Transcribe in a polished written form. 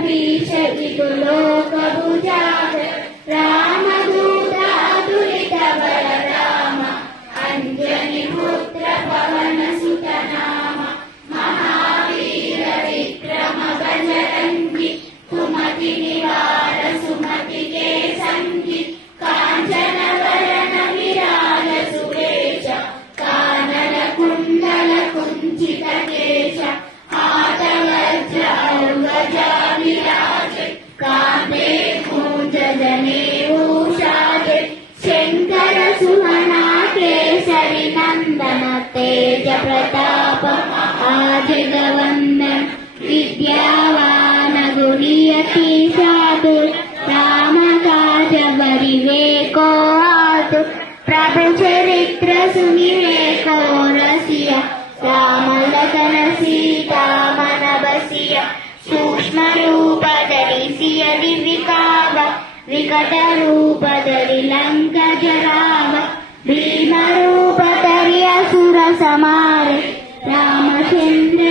भीषति लोकभुजात रामदूत अतुलित बलराम अंजनी पुत्र पवन सुत नाम महावीर विक्रम बजरंगी कुमति निवार सुमति के संगी कांचन वरण विराज सुरेश कानन कुंडल कुंचित केश हाथ वज्र औगजा विराजे कांधे मूंज जनेऊषाजे शंकर सुमना केसरी नंदन तेज प्रताप आजगवंदन विद्यावान गुणियति साधु राम काज बरिवेको आतु प्रभु चरित्र सुनिवेको रसिया राम लखन सीता मन बसिया सूक्ष्म रूप धरिसिय दिव्यकाव विकट रूप धरि लंक जराव भीम रूप धरि असुर समारे रामचंद्र